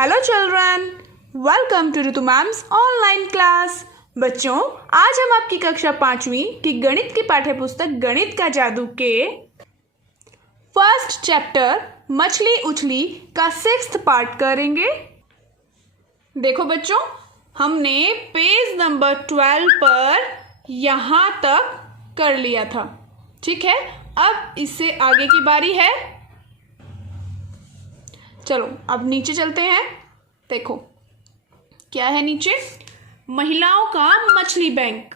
Hello children, welcome to Ritu ma'am's online class. बच्चों, आज हम आपकी कक्षा 5वीं की गणित की पाठ्य पुस्तक गणित का जादू के फर्स्ट चैप्टर मछली उछली का 6th पार्ट करेंगे। देखो बच्चों, हमने पेज नंबर 12 पर यहाँ तक कर लिया था। ठीक है, अब इससे आगे की बारी है। चलो अब नीचे चलते हैं। देखो क्या है नीचे, महिलाओं का मछली बैंक।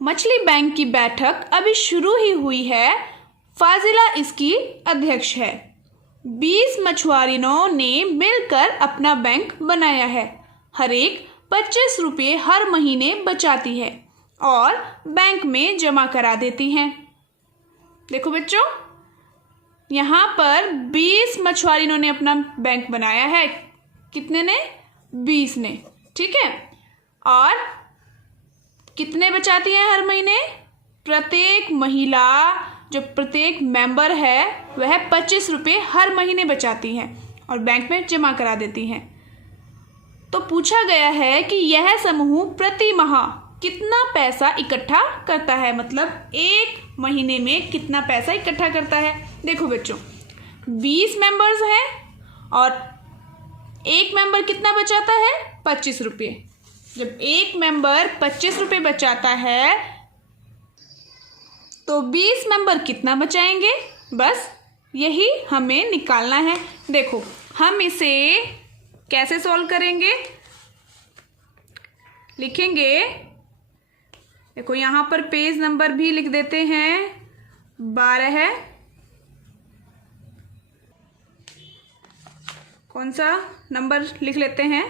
मछली बैंक की बैठक अभी शुरू ही हुई है। फाजिला इसकी अध्यक्ष है। 20 मछुआरों ने मिलकर अपना बैंक बनाया है। हर एक 25 रुपये हर महीने बचाती है और बैंक में जमा करा देती हैं। देखो बच्चों, यहाँ पर 20 मछुआरों ने अपना बैंक बनाया है। कितने ने? 20 ने। ठीक है, और कितने बचाती है हर महीने? प्रत्येक महिला, जो प्रत्येक मेंबर है, वह 25 रुपये हर महीने बचाती हैं और बैंक में जमा करा देती हैं। तो पूछा गया है कि यह समूह प्रति माह कितना पैसा इकट्ठा करता है, मतलब एक महीने में कितना पैसा इकट्ठा करता है। देखो बच्चों, 20 मेंबर्स हैं और एक मेंबर कितना बचाता है? 25 रुपये। जब एक मेंबर 25 रुपये बचाता है तो 20 मेंबर कितना बचाएंगे? बस यही हमें निकालना है। देखो हम इसे कैसे सॉल्व करेंगे, लिखेंगे। देखो यहाँ पर पेज नंबर भी लिख देते हैं, 12 है। कौन सा नंबर लिख लेते हैं?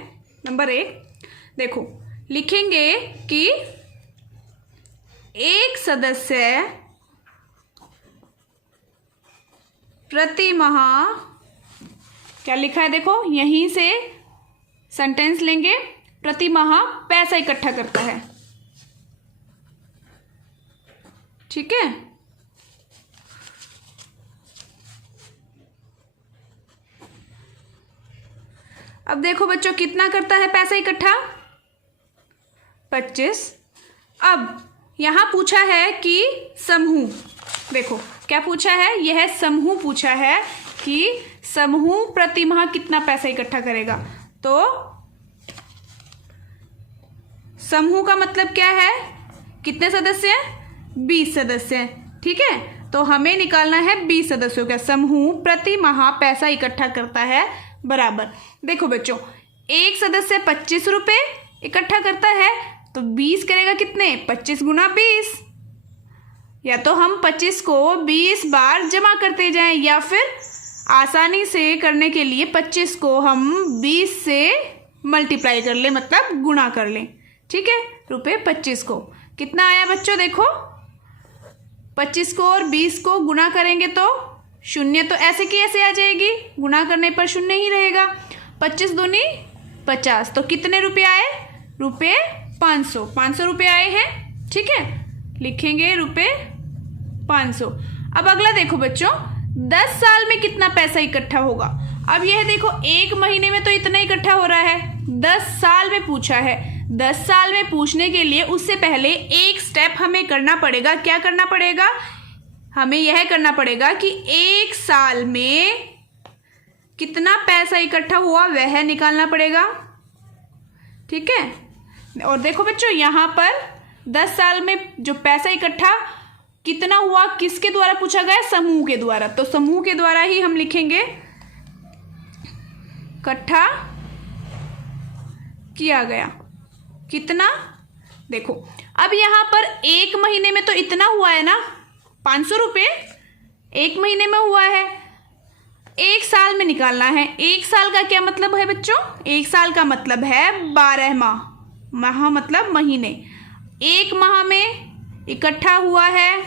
नंबर 1। देखो लिखेंगे कि एक सदस्य प्रति माह, क्या लिखा है देखो, यहीं से सेंटेंस लेंगे, प्रति माह पैसा इकट्ठा करता है। ठीक है, अब देखो बच्चों कितना करता है पैसा इकट्ठा? 25। अब यहां पूछा है कि समूह, देखो क्या पूछा है, यह समूह पूछा है कि समूह प्रति माह कितना पैसा इकट्ठा करेगा। तो समूह का मतलब क्या है, कितने सदस्य हैं? 20 सदस्य हैं। ठीक है, तो हमें निकालना है 20 सदस्यों का समूह प्रति माह पैसा इकट्ठा करता है बराबर। देखो बच्चों, एक सदस्य 25 रुपये इकट्ठा करता है तो 20 करेगा कितने? 25 गुना 20। या तो हम 25 को 20 बार जमा करते जाएं, या फिर आसानी से करने के लिए 25 को हम 20 से मल्टीप्लाई कर लें, मतलब गुणा कर लें। ठीक है, रुपये 25 को कितना आया बच्चों? देखो 25 को और 20 को गुणा करेंगे तो शून्य तो ऐसे की ऐसे आ जाएगी, गुणा करने पर शून्य ही रहेगा। 25 दूनी 50, तो कितने रुपये आए? रुपये 500। 500 रुपये आए हैं। ठीक है, लिखेंगे रुपये 500। अब अगला देखो बच्चों, 10 साल में कितना पैसा इकट्ठा होगा। अब यह देखो, एक महीने में तो इतना इकट्ठा हो रहा है, 10 साल में पूछा है। 10 साल में पूछने के लिए उससे पहले एक स्टेप हमें करना पड़ेगा। क्या करना पड़ेगा? हमें यह करना पड़ेगा कि एक साल में कितना पैसा इकट्ठा हुआ वह निकालना पड़ेगा। ठीक है, और देखो बच्चों यहाँ पर 10 साल में जो पैसा इकट्ठा कितना हुआ, किसके द्वारा पूछा गया? समूह के द्वारा। तो समूह के द्वारा ही हम लिखेंगे इकट्ठा किया गया। कितना? देखो अब यहाँ पर एक महीने में तो इतना हुआ है ना, 500 रुपये एक महीने में हुआ है। एक साल में निकालना है। एक साल का क्या मतलब है बच्चों? एक साल का मतलब है 12 माह। माह मतलब महीने। एक माह में इकट्ठा हुआ है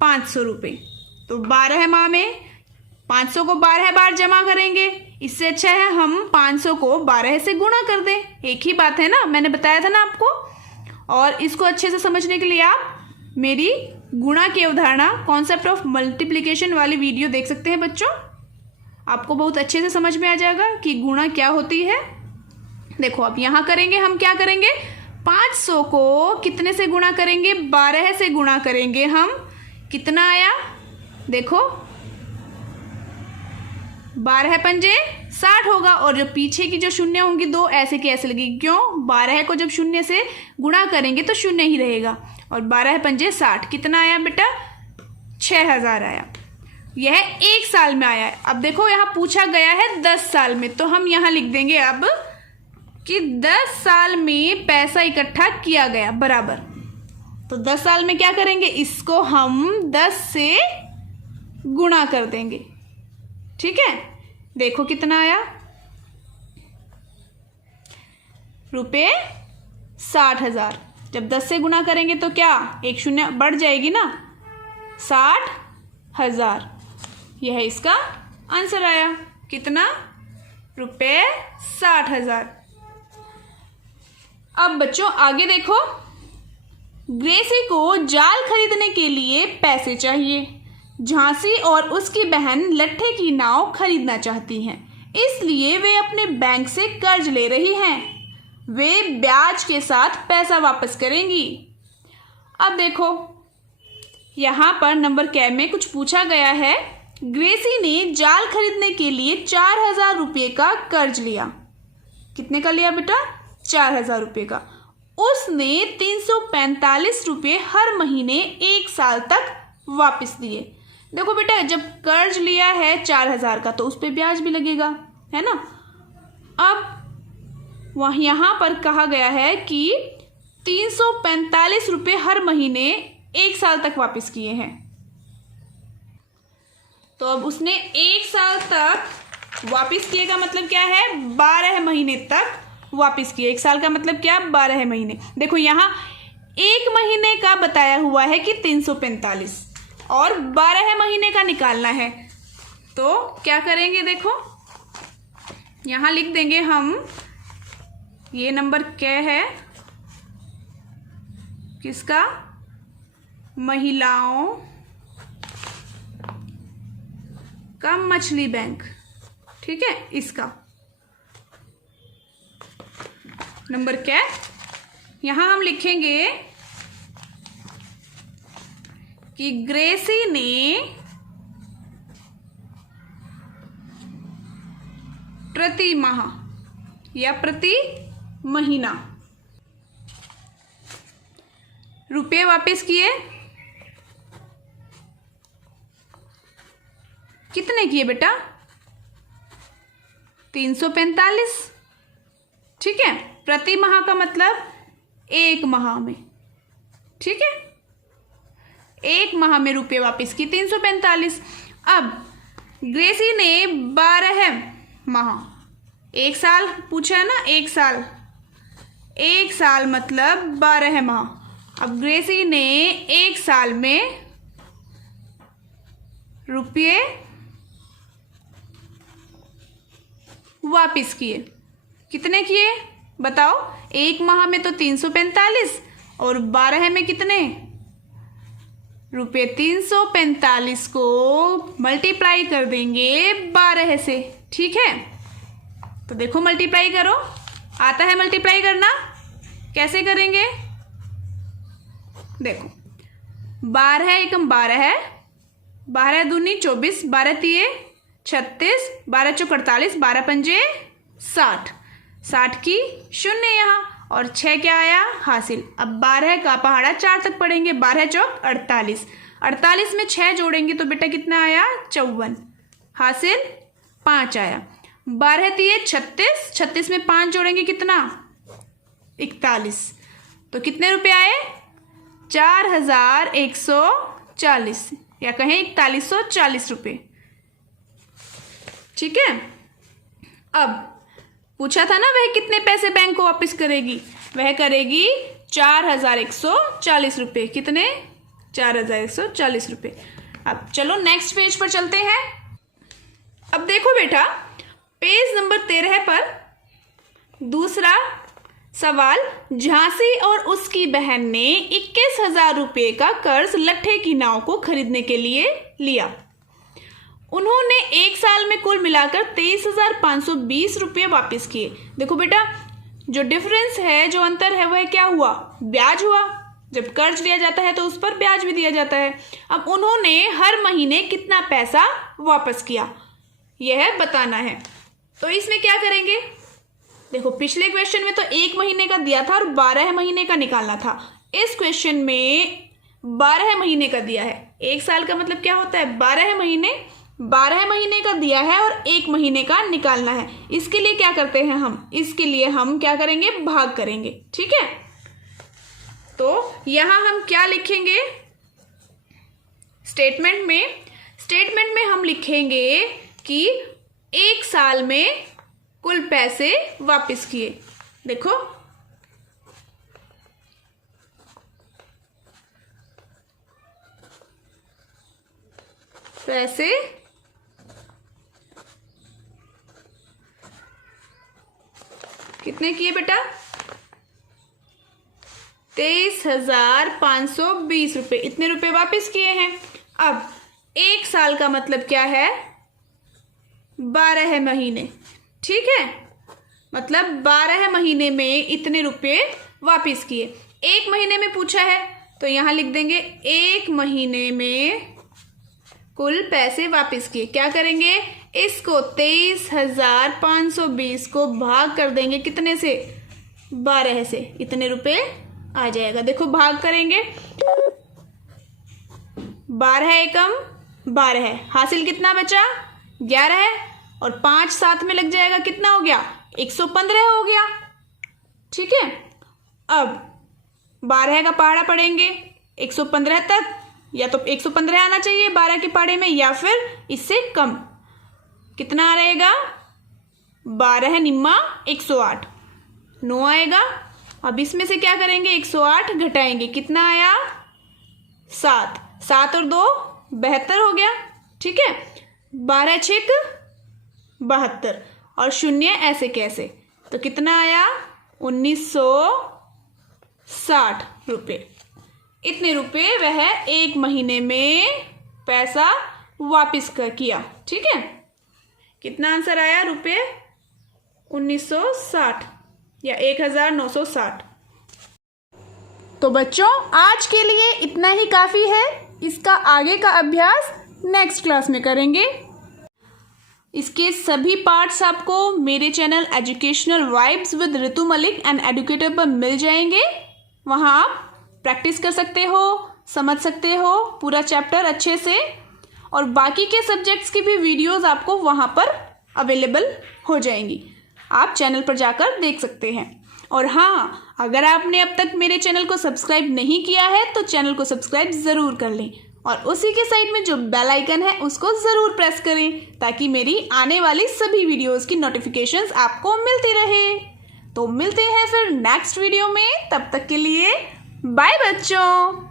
500 रुपये, तो 12 माह में 500 को 12 बार जमा करेंगे। इससे अच्छा है हम 500 को 12 से गुणा कर दें। एक ही बात है ना, मैंने बताया था ना आपको। और इसको अच्छे से समझने के लिए आप मेरी गुणा की अवधारणा, कॉन्सेप्ट ऑफ मल्टीप्लिकेशन वाली वीडियो देख सकते हैं बच्चों। आपको बहुत अच्छे से समझ में आ जाएगा कि गुणा क्या होती है। देखो अब यहाँ करेंगे, हम क्या करेंगे, 500 को कितने से गुणा करेंगे, 12 से गुणा करेंगे हम। कितना आया, देखो 12 पंजे 60 होगा, और जो पीछे की जो शून्य होंगी दो ऐसे की ऐसे लगेगी। क्यों, 12 को जब शून्य से गुणा करेंगे तो शून्य ही रहेगा, और 12 पंजे 60। कितना आया बेटा, 6000 आया। यह 1 साल में आया है। अब देखो यहाँ पूछा गया है 10 साल में, तो हम यहाँ लिख देंगे अब कि 10 साल में पैसा इकट्ठा किया गया बराबर। तो 10 साल में क्या करेंगे, इसको हम 10 से गुणा कर देंगे। ठीक है, देखो कितना आया, रुपये 60,000। जब 10 से गुणा करेंगे तो क्या, एक शून्य बढ़ जाएगी ना, 60,000। यह इसका आंसर आया। कितना, रुपये 60,000। अब बच्चों आगे देखो, ग्रेसी को जाल खरीदने के लिए पैसे चाहिए। झांसी और उसकी बहन लट्ठे की नाव खरीदना चाहती हैं, इसलिए वे अपने बैंक से कर्ज ले रही हैं। वे ब्याज के साथ पैसा वापस करेंगी। अब देखो यहाँ पर नंबर कै में कुछ पूछा गया है। ग्रेसी ने जाल खरीदने के लिए 4000 रुपये का कर्ज लिया। कितने का लिया बेटा, 4000 रुपये का। उसने 345 रुपये हर महीने 1 साल तक वापस दिए। देखो बेटा जब कर्ज लिया है 4000 का तो उस पर ब्याज भी लगेगा, है ना। अब वह यहाँ पर कहा गया है कि 345 रुपये हर महीने 1 साल तक वापस किए हैं। तो अब उसने 1 साल तक वापस किए का मतलब क्या है, 12 महीने तक वापस किए। 1 साल का मतलब क्या, 12 महीने। देखो यहाँ 1 महीने का बताया हुआ है कि 345 और 12 महीने का निकालना है। तो क्या करेंगे, देखो यहाँ लिख देंगे हम, ये नंबर क्या है, किसका, महिलाओं का मछली बैंक। ठीक है, इसका नंबर क्या, यहाँ हम लिखेंगे कि ग्रेसी ने प्रति माह या प्रति महीना रुपये वापस किए। कितने किए बेटा, 345। ठीक है, प्रति माह का मतलब 1 माह में। ठीक है, 1 माह में रुपये वापस की 345। अब ग्रेसी ने 12 माह, 1 साल पूछा है ना, 1 साल, 1 साल मतलब 12 माह। अब ग्रेसी ने 1 साल में रुपये वापस किए। कितने किए बताओ, 1 माह में तो 345 और 12 में कितने, रुपये 345 को मल्टीप्लाई कर देंगे 12 से। ठीक है, तो देखो मल्टीप्लाई करो, आता है मल्टीप्लाई करना, कैसे करेंगे, देखो 12 एकम 12 है, 12 दूनी 24, 12 तिये 36, 12 चौक 48, 12 पंजे 60, 60 की शून्य यहाँ और 6 क्या आया हासिल। अब 12 का पहाड़ा 4 तक पढ़ेंगे, 12 चौक 48, 48 में 6 जोड़ेंगे तो बेटा कितना आया 54, हासिल 5 आया। 12 तिये 36, 36 में 5 जोड़ेंगे कितना 41, तो कितने रुपए आए 4140 या कहें 4140 रुपये। ठीक है, अब पूछा था ना वह कितने पैसे बैंक को वापस करेगी, वह करेगी 4140 रुपये। कितने 4140 रुपये। अब चलो नेक्स्ट पेज पर चलते हैं। अब देखो बेटा पेज नंबर 13 पर दूसरा सवाल, झांसी और उसकी बहन ने 21,000 रुपये का कर्ज लट्ठे की नाव को खरीदने के लिए लिया। उन्होंने एक साल में कुल मिलाकर 23,520 रुपये वापस किए। देखो बेटा, जो डिफरेंस है, जो अंतर है, वह क्या हुआ? ब्याज हुआ। जब कर्ज लिया जाता है तो उस पर ब्याज भी दिया जाता है। अब उन्होंने हर महीने कितना पैसा वापस किया, यह बताना है। तो इसमें क्या करेंगे? देखो, पिछले क्वेश्चन में तो 1 महीने का दिया था और 12 महीने का निकालना था। इस क्वेश्चन में 12 महीने का दिया है। एक साल का मतलब क्या होता है? 12 महीने। 12 महीने का दिया है और 1 महीने का निकालना है। इसके लिए क्या करते हैं हम? इसके लिए हम क्या करेंगे? भाग करेंगे। ठीक है, तो यहां हम क्या लिखेंगे? स्टेटमेंट में हम लिखेंगे कि 1 साल में कुल पैसे वापस किए। देखो, पैसे कितने किए बेटा? 23,520 रुपये। इतने रुपए वापस किए हैं। अब 1 साल का मतलब क्या है? 12 महीने। ठीक है, मतलब 12 महीने में इतने रुपए वापस किए। 1 महीने में पूछा है तो यहां लिख देंगे 1 महीने में कुल पैसे वापस किए। क्या करेंगे? इसको 23,520 को भाग कर देंगे कितने से? 12 से। इतने रुपए आ जाएगा। देखो, भाग करेंगे, 12 एकम 12 है। हासिल कितना बचा? 11 है। और 5 साथ में लग जाएगा, कितना हो गया? 115 हो गया। ठीक है, अब 12 का पहाड़ा पढ़ेंगे 115 तक, या तो 115 आना चाहिए 12 के पहाड़े में, या फिर इससे कम। कितना रहेगा? 12 निम्मा 108, 9 आएगा। अब इसमें से क्या करेंगे? 108 घटाएंगे, कितना आया? 7। 7 और 2 72 हो गया। ठीक है, 12 छेक 72 और 0 ऐसे कैसे, तो कितना आया? 1960 रुपये। इतने रुपए वह 1 महीने में पैसा वापस किया। ठीक है, कितना आंसर आया? रुपये 1960 या 1960। तो बच्चों, आज के लिए इतना ही काफ़ी है। इसका आगे का अभ्यास नेक्स्ट क्लास में करेंगे। इसके सभी पार्ट्स आपको मेरे channel educational vibes with Ritu Malik and educator पर मिल जाएंगे। वहाँ आप प्रैक्टिस कर सकते हो, समझ सकते हो पूरा चैप्टर अच्छे से, और बाकी के सब्जेक्ट्स की भी वीडियोस आपको वहाँ पर अवेलेबल हो जाएंगी। आप चैनल पर जाकर देख सकते हैं। और हाँ, अगर आपने अब तक मेरे चैनल को सब्सक्राइब नहीं किया है तो चैनल को सब्सक्राइब ज़रूर कर लें, और उसी के साइड में जो बेल आइकन है उसको ज़रूर प्रेस करें, ताकि मेरी आने वाली सभी वीडियोस की नोटिफिकेशंस आपको मिलती रहे। तो मिलते हैं फिर नेक्स्ट वीडियो में। तब तक के लिए बाय बच्चों।